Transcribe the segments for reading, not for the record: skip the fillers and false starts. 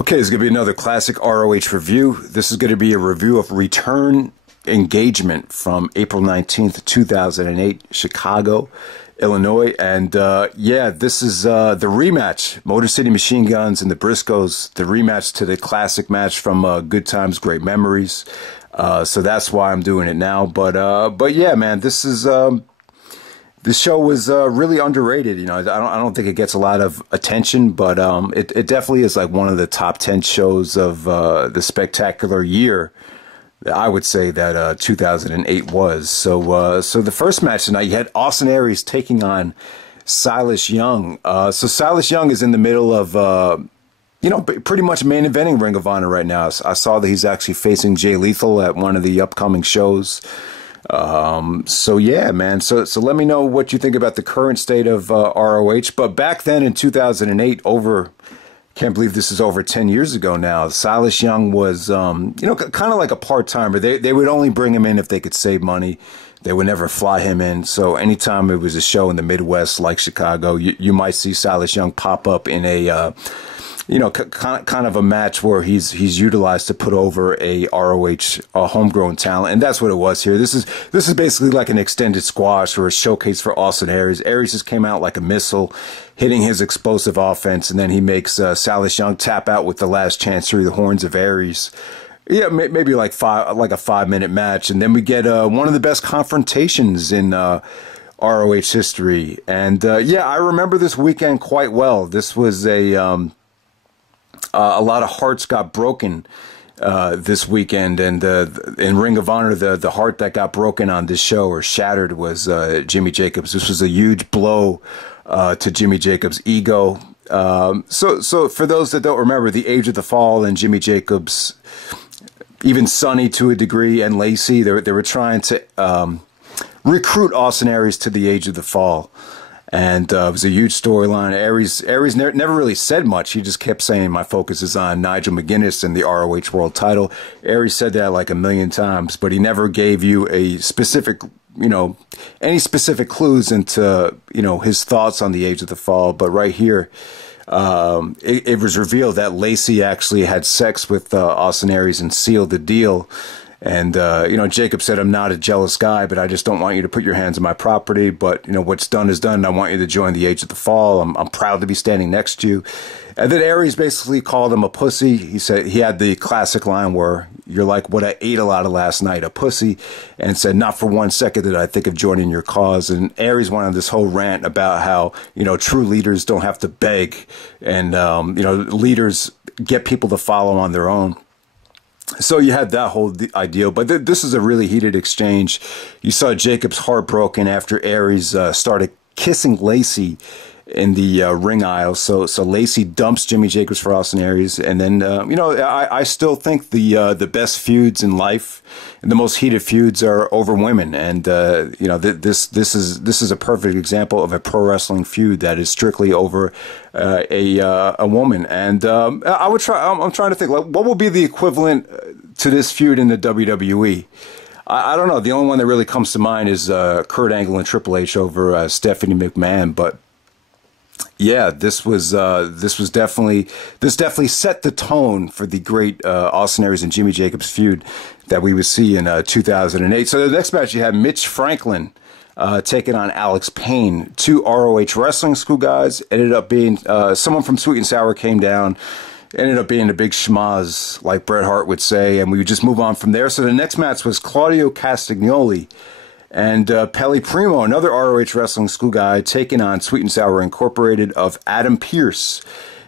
Okay, it's going to be another classic ROH review. This is going to be a review of Return Engagement from April 19th, 2008, Chicago, Illinois. And yeah, this is the rematch. Motor City Machine Guns and the Briscoes, the rematch to the classic match from Good Times, Great Memories. So that's why I'm doing it now. But yeah, man, this is... The show was really underrated. You know, I don't think it gets a lot of attention, but it definitely is like one of the top 10 shows of the spectacular year. I would say that 2008 was. So the first match tonight, you had Aries taking on Silas Young. So Silas Young is in the middle of you know, pretty much main eventing Ring of Honor right now. I saw that he's actually facing Jay Lethal at one of the upcoming shows. So yeah, man. So let me know what you think about the current state of ROH. But back then in 2008, can't believe this is over 10 years ago now. Silas Young was, you know, kind of like a part-timer. They would only bring him in if they could save money. They would never fly him in. So anytime it was a show in the Midwest like Chicago, you might see Silas Young pop up in a, you know, kind of a match where he's utilized to put over a ROH homegrown talent, and that's what it was here. This is basically like an extended squash or a showcase for Aries. Aries just came out like a missile, hitting his explosive offense, and then he makes Silas Young tap out with the last chance through the horns of Aries. Yeah, maybe like a 5-minute match, and then we get one of the best confrontations in ROH history. And yeah, I remember this weekend quite well. This was a lot of hearts got broken this weekend, and in Ring of Honor, the heart that got broken on this show or shattered was Jimmy Jacobs. This was a huge blow to Jimmy Jacobs' ego. So for those that don't remember, the Age of the Fall and Jimmy Jacobs, even Sonny to a degree, and Lacey, they were trying to recruit Aries to the Age of the Fall. And it was a huge storyline. Aries never really said much. He just kept saying, my focus is on Nigel McGuinness and the ROH World title. Aries said that like a million times, but he never gave you a specific, you know, any specific clues into, you know, his thoughts on the Age of the Fall. But right here, it was revealed that Lacey actually had sex with Aries and sealed the deal. And, you know, Jacob said, I'm not a jealous guy, but I just don't want you to put your hands on my property. But, you know, what's done is done. And I want you to join the Age of the Fall. I'm proud to be standing next to you. And then Aries basically called him a pussy. He said he had the classic line where you're like what I ate a lot of last night, a pussy, and said, not for 1 second did I think of joining your cause. And Aries went on this whole rant about how, you know, true leaders don't have to beg, and, you know, leaders get people to follow on their own. So you had that whole idea, but this is a really heated exchange. You saw Jacobs heartbroken after Aries started kissing Lacey in the ring aisle. So Lacey dumps Jimmy Jacobs for Aries, and then you know, I still think the best feuds in life and the most heated feuds are over women, and you know, this is a perfect example of a pro wrestling feud that is strictly over a woman. And I'm trying to think, like, what will be the equivalent to this feud in the WWE? I don't know. The only one that really comes to mind is Kurt Angle and Triple H over Stephanie McMahon. But yeah, this definitely set the tone for the great Aries and Jimmy Jacobs feud that we would see in 2008. So the next match, you have Mitch Franklin taking on Alex Payne, two ROH wrestling school guys. Ended up being someone from Sweet and Sour came down. Ended up being a big schmaz, like Bret Hart would say, and we would just move on from there. So the next match was Claudio Castagnoli and Pelle Primeau, another ROH wrestling school guy, taking on Sweet and Sour Incorporated of Adam Pearce.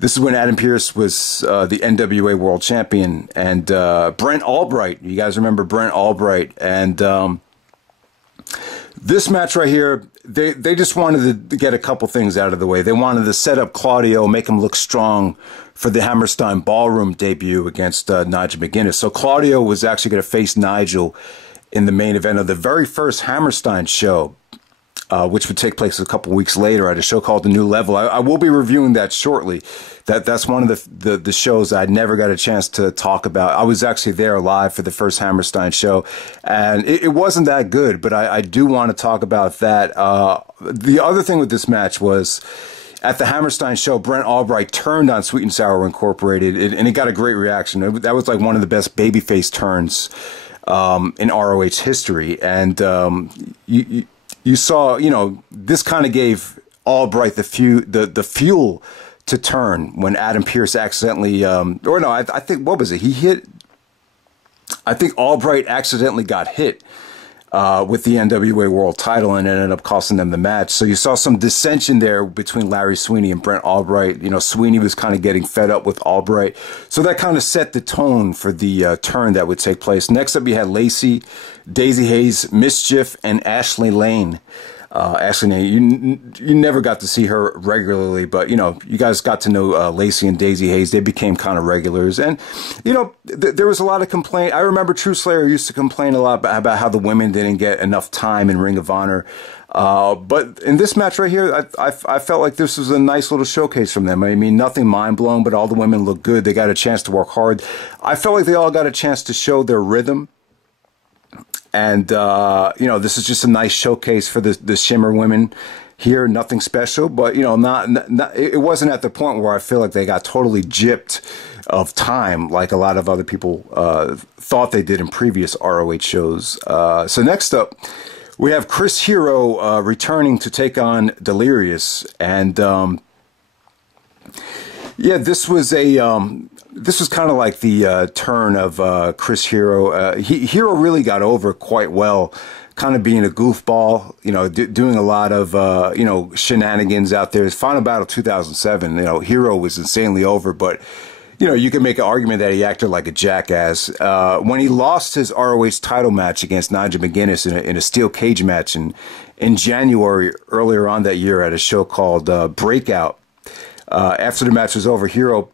This is when Adam Pearce was the NWA World Champion, and Brent Albright. You guys remember Brent Albright? And this match right here, they just wanted to get a couple things out of the way. They wanted to set up Claudio, make him look strong for the Hammerstein Ballroom debut against Nigel McGuinness. So Claudio was actually going to face Nigel in the main event of the very first Hammerstein show, which would take place a couple weeks later at a show called The New Level. I will be reviewing that shortly. That's one of the shows I never got a chance to talk about. I was actually there live for the first Hammerstein show, and it wasn't that good, but I do want to talk about that. The other thing with this match was at the Hammerstein show, Brent Albright turned on Sweet and Sour Incorporated, and it got a great reaction. That was like one of the best babyface turns in ROH history. And you saw, you know, this kind of gave Albright the fuel to turn when Adam Pearce accidentally, or no, I think, what was it? He hit, I think Albright accidentally got hit with the NWA World Title, and it ended up costing them the match. So you saw some dissension there between Larry Sweeney and Brent Albright. You know, Sweeney was kind of getting fed up with Albright. So that kind of set the tone for the turn that would take place. Next up, you had Lacey, Daizee Haze, Mischif, and Ashley Lane. Ashley Lane, you never got to see her regularly, but, you know, you guys got to know Lacey and Daizee Haze. They became kind of regulars. And, you know, there was a lot of complaint. I remember True Slayer used to complain a lot about how the women didn't get enough time in Ring of Honor. But in this match right here, I felt like this was a nice little showcase from them. I mean, nothing mind-blowing, but all the women looked good. They got a chance to work hard. I felt like they all got a chance to show their rhythm. And, you know, this is just a nice showcase for the Shimmer women here. Nothing special, but, you know, it wasn't at the point where I feel like they got totally gypped of time like a lot of other people thought they did in previous ROH shows. So next up, we have Chris Hero returning to take on Delirious. And, yeah, this was kind of like the turn of Chris Hero. Hero really got over quite well, kind of being a goofball, you know, doing a lot of, you know, shenanigans out there. His Final Battle 2007, you know, Hero was insanely over, but, you know, you can make an argument that he acted like a jackass. When he lost his ROH title match against Nigel McGuinness in a steel cage match in January earlier on that year at a show called Breakout, after the match was over, Hero,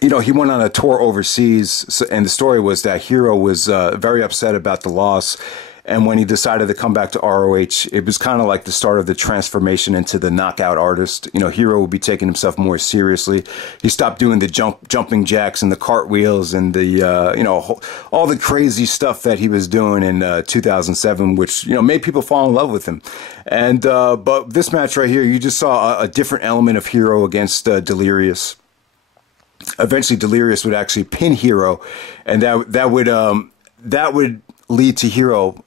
you know, he went on a tour overseas, and the story was that Hero was very upset about the loss. And when he decided to come back to ROH, it was kind of like the start of the transformation into the knockout artist. You know, Hero would be taking himself more seriously. He stopped doing the jumping jacks and the cartwheels and the, you know, all the crazy stuff that he was doing in 2007, which, you know, made people fall in love with him. And, but this match right here, you just saw a different element of Hero against Delirious. Eventually, Delirious would actually pin Hero, and that would lead to Hero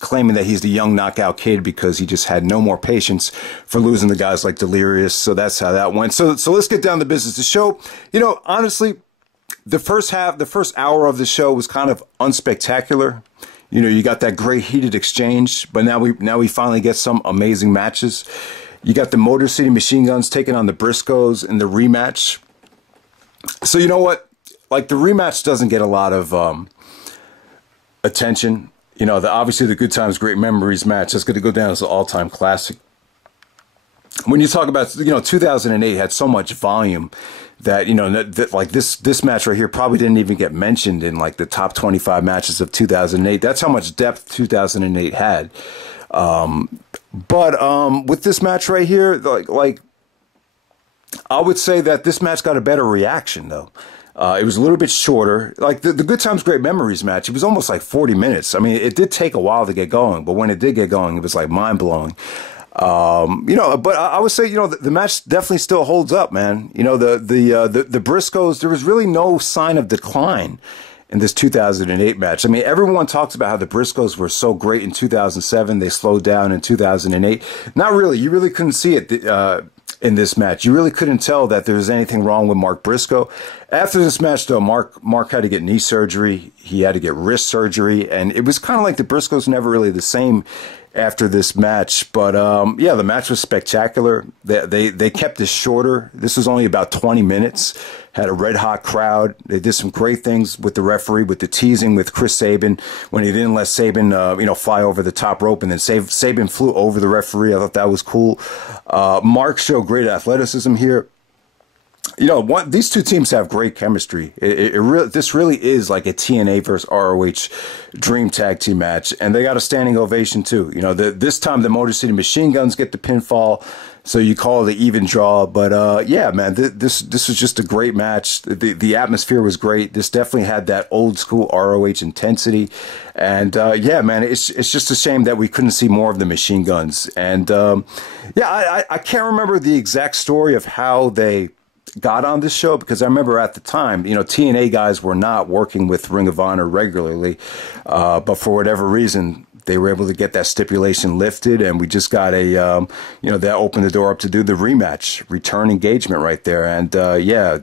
claiming that he's the young knockout kid because he just had no more patience for losing to guys like Delirious. So that's how that went. So let's get down to business. The show, you know, honestly, the first hour of the show was kind of unspectacular. You know, you got that great heated exchange, but now we finally get some amazing matches. You got the Motor City Machine Guns taking on the Briscoes in the rematch. So you know what? Like, the rematch doesn't get a lot of attention. You know, obviously the Good Times, Great Memories match, that's going to go down as an all-time classic. When you talk about, you know, 2008 had so much volume that, you know, like this match right here probably didn't even get mentioned in like the top 25 matches of 2008. That's how much depth 2008 had. But with this match right here, like I would say that this match got a better reaction though. It was a little bit shorter. Like the Good Times, Great Memories match, it was almost like 40 minutes. I mean, it did take a while to get going, but when it did get going, it was like mind-blowing. You know, but I would say, you know, the match definitely still holds up, man. You know, the Briscoes, there was really no sign of decline in this 2008 match. I mean, everyone talks about how the Briscoes were so great in 2007. They slowed down in 2008. Not really. You really couldn't see it in this match. You really couldn't tell that there was anything wrong with Mark Briscoe. After this match, though, Mark had to get knee surgery. He had to get wrist surgery. And it was kind of like the Briscoes never really the same after this match. But, yeah, the match was spectacular. They kept this shorter. This was only about 20 minutes. Had a red-hot crowd. They did some great things with the referee, with the teasing with Chris Sabin when he didn't let Sabin, you know, fly over the top rope, and then Sabin flew over the referee. I thought that was cool. Mark showed great athleticism here. You know, these two teams have great chemistry. This really is like a TNA versus ROH dream tag team match, and they got a standing ovation too. You know, this time the Motor City Machine Guns get the pinfall. So you call it an even draw, but yeah, man, this was just a great match. The atmosphere was great. This definitely had that old school ROH intensity, and yeah, man, it's just a shame that we couldn't see more of the machine guns. And yeah, I can't remember the exact story of how they got on this show, because I remember at the time, you know, TNA guys were not working with Ring of Honor regularly, but for whatever reason, they were able to get that stipulation lifted, and we just got a, you know, that opened the door up to do the rematch, return engagement right there. And yeah,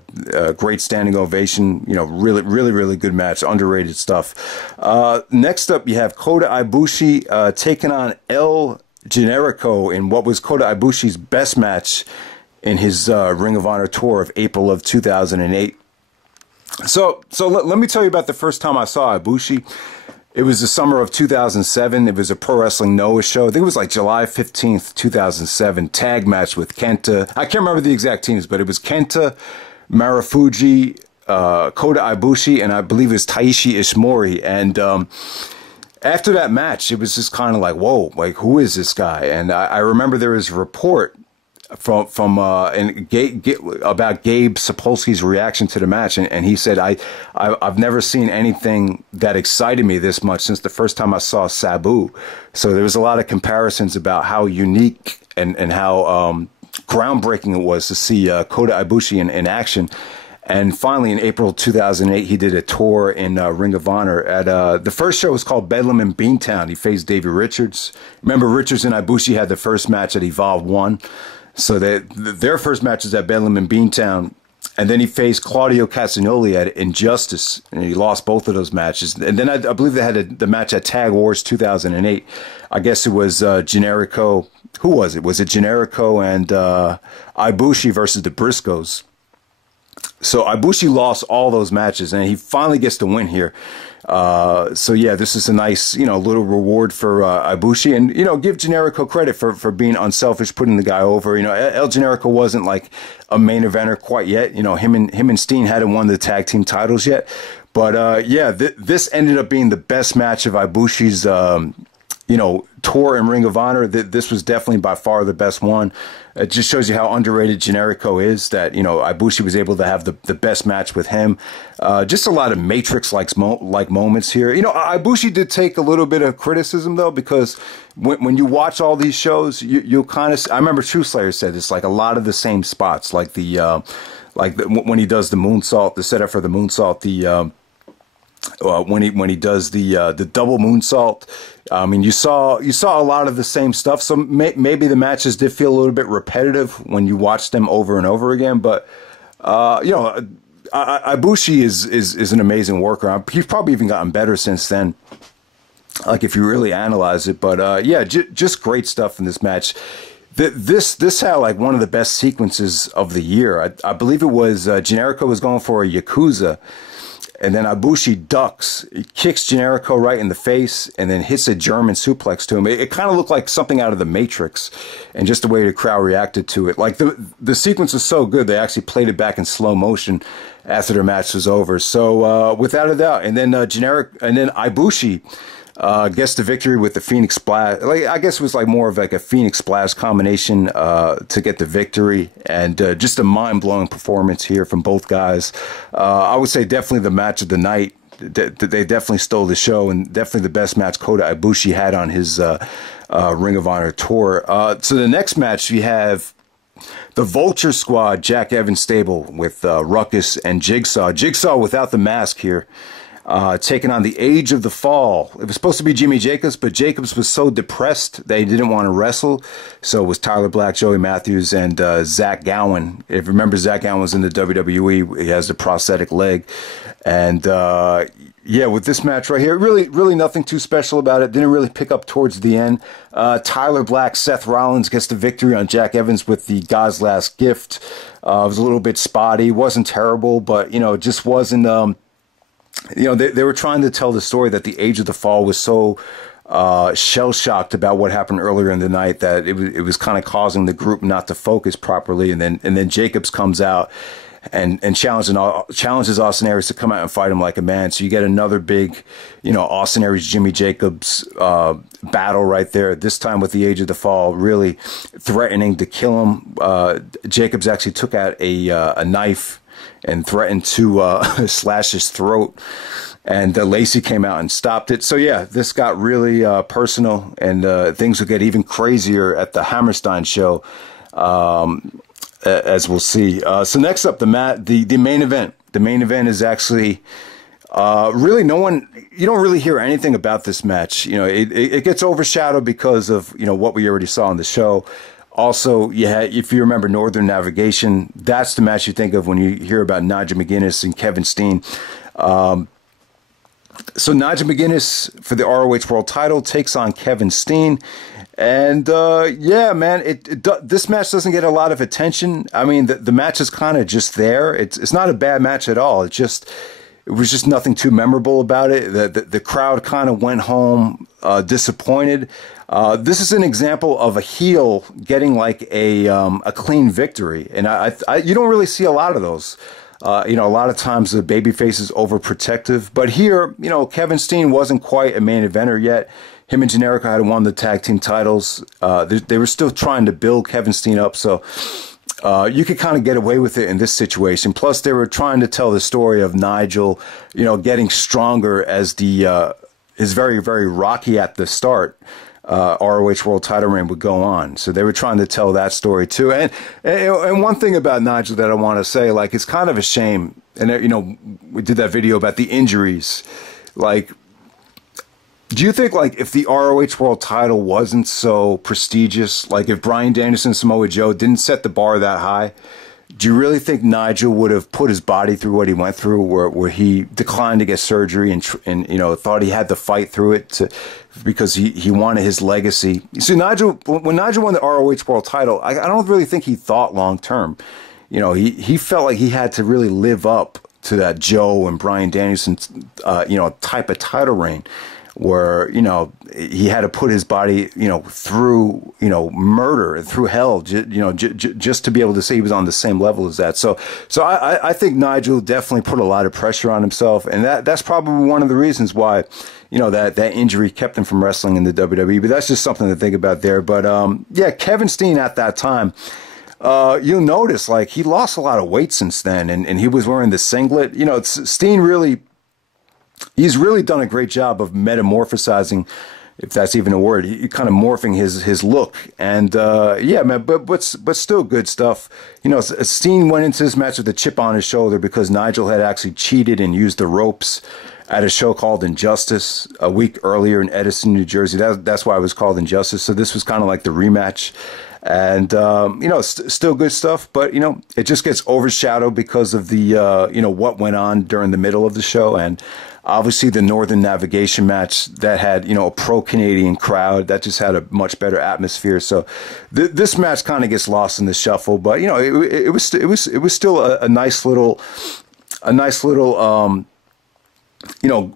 great standing ovation, you know, really good match, underrated stuff. Next up, you have Kota Ibushi taking on El Generico in what was Kota Ibushi's best match in his Ring of Honor tour of April of 2008. So let me tell you about the first time I saw Ibushi. It was the summer of 2007. It was a Pro Wrestling Noah show. I think it was like July 15th, 2007. Tag match with Kenta. I can't remember the exact teams, but it was Kenta, Marufuji, Kota Ibushi, and I believe it was Taishi Ishimori. And after that match, it was just kind of like, whoa, like, who is this guy? And I remember there was a report about Gabe Sapolsky's reaction to the match, and he said, I've never seen anything that excited me this much since the first time I saw Sabu. So there was a lot of comparisons about how unique and how groundbreaking it was to see Kota Ibushi in action. And finally, in April 2008, he did a tour in Ring of Honor. At the first show was called Bedlam in Beantown. He faced Davey Richards. Remember, Richards and Ibushi had the first match at Evolve 1. So their first match is at Bedlam in Beantown. And then he faced Claudio Castagnoli at Injustice, and he lost both of those matches. And then I believe they had the match at Tag Wars 2008. I guess it was Generico. Who was it? Was it Generico and Ibushi versus the Briscoes? So Ibushi lost all those matches, and he finally gets the win here. So yeah, this is a nice, you know, little reward for Ibushi, and you know, give Generico credit for being unselfish, putting the guy over. You know, El Generico wasn't like a main eventer quite yet. You know, him and Steen hadn't won the tag team titles yet, but yeah, this ended up being the best match of Ibushi's you know, tour in Ring of Honor. This was definitely by far the best one. It just shows you how underrated Generico is, that, you know, Ibushi was able to have the best match with him. Just a lot of Matrix-like moments here. You know, Ibushi did take a little bit of criticism, though, because when you watch all these shows, you'll kind of... I remember True Slayer said it's like a lot of the same spots, like when he does the moonsault, the setup for the moonsault, when he does the double moonsault. I mean, you saw a lot of the same stuff. So maybe the matches did feel a little bit repetitive when you watch them over and over again. But you know, Ibushi is an amazing worker. He's probably even gotten better since then, like if you really analyze it. But yeah, just great stuff in this match. This had like one of the best sequences of the year. I believe it was Generico was going for a Yakuza. And then Ibushi ducks, he kicks Generico right in the face, and then hits a German suplex to him. It kind of looked like something out of The Matrix, and just the way the crowd reacted to it. Like the sequence was so good, they actually played it back in slow motion after the match was over. So without a doubt, and then Ibushi gets the victory with the Phoenix Splash. Like, I guess it was like more of like a Phoenix Splash combination to get the victory, and just a mind-blowing performance here from both guys. I would say definitely the match of the night. They definitely stole the show, and definitely the best match Kota Ibushi had on his Ring of Honor tour. So the next match, you have the Vulture Squad, Jack Evans stable with Ruckus and Jigsaw. Jigsaw without the mask here. Taking on the Age of the Fall. It was supposed to be Jimmy Jacobs, but Jacobs was so depressed that he didn't want to wrestle. So it was Tyler Black, Joey Matthews, and Zach Gowen. If you remember, Zach Gowen was in the WWE. He has the prosthetic leg. And yeah, with this match right here, really nothing too special about it. Didn't really pick up towards the end. Tyler Black, Seth Rollins gets the victory on Jack Evans with the God's Last Gift. It was a little bit spotty. Wasn't terrible, but, you know, it just wasn't... You know, they were trying to tell the story that the Age of the Fall was so shell-shocked about what happened earlier in the night that it was kind of causing the group not to focus properly. And then Jacobs comes out and challenges Austin Aries to come out and fight him like a man. So you get another big, Austin Aries, Jimmy Jacobs battle right there. This time with the Age of the Fall, really threatening to kill him. Jacobs actually took out a knife and threatened to slash his throat. And Lacey came out and stopped it. So, yeah, this got really personal, and things will get even crazier at the Hammerstein show, as we'll see. So next up, the main event. The main event is actually really you don't really hear anything about this match. It gets overshadowed because of, what we already saw on the show. Also, if you remember Northern Navigation, that's the match you think of when you hear about Nigel McGuinness and Kevin Steen. So Nigel McGuinness for the ROH World Title takes on Kevin Steen, and yeah, man, this match doesn't get a lot of attention. I mean, the match is kind of just there. It's not a bad match at all. It was just nothing too memorable about it. The crowd kind of went home disappointed. This is an example of a heel getting like a clean victory, and you don't really see a lot of those. A lot of times the babyface is overprotective, but here, Kevin Steen wasn't quite a main eventer yet. Him and Generico had won the tag team titles. They were still trying to build Kevin Steen up, so you could kind of get away with it in this situation. Plus, they were trying to tell the story of Nigel, getting stronger as his very, very rocky at the start ROH World Title reign would go on. So they were trying to tell that story too. And one thing about Nigel that I want to say, like, it's kind of a shame. And we did that video about the injuries. Like, do you think, like, if the ROH World Title wasn't so prestigious, like if Bryan Danielson, Samoa Joe didn't set the bar that high, do you really think Nigel would have put his body through what he went through, where he declined to get surgery and thought he had to fight through it because he wanted his legacy? So when Nigel won the ROH World Title, I don't really think he thought long term. He felt like he had to really live up to that Joe and Bryan Danielson type of title reign, where he had to put his body through murder and through hell just to be able to say he was on the same level as that. So I think Nigel definitely put a lot of pressure on himself, and that's probably one of the reasons why that injury kept him from wrestling in the WWE. But that's just something to think about there. But yeah, Kevin Steen at that time, you'll notice, like, he lost a lot of weight since then, and he was wearing the singlet. Steen he's really done a great job of metamorphosizing, if that's even a word. He kind of morphing his look, and yeah, man. But still good stuff. Steen went into this match with a chip on his shoulder because Nigel had actually cheated and used the ropes at a show called Injustice a week earlier in Edison, New Jersey. That's why it was called Injustice. So this was kind of like the rematch. And, still good stuff, but, it just gets overshadowed because of the, what went on during the middle of the show. And obviously the Northern Navigation match that had, a pro-Canadian crowd that just had a much better atmosphere. So this match kind of gets lost in the shuffle, but, it was still a nice little,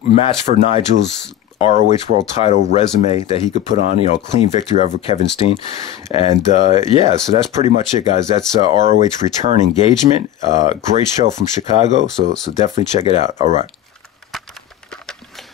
match for Nigel's ROH World Title resume that he could put on, clean victory over Kevin Steen. And yeah, so that's pretty much it, guys. That's ROH Return Engagement. Great show from Chicago, so definitely check it out. All right.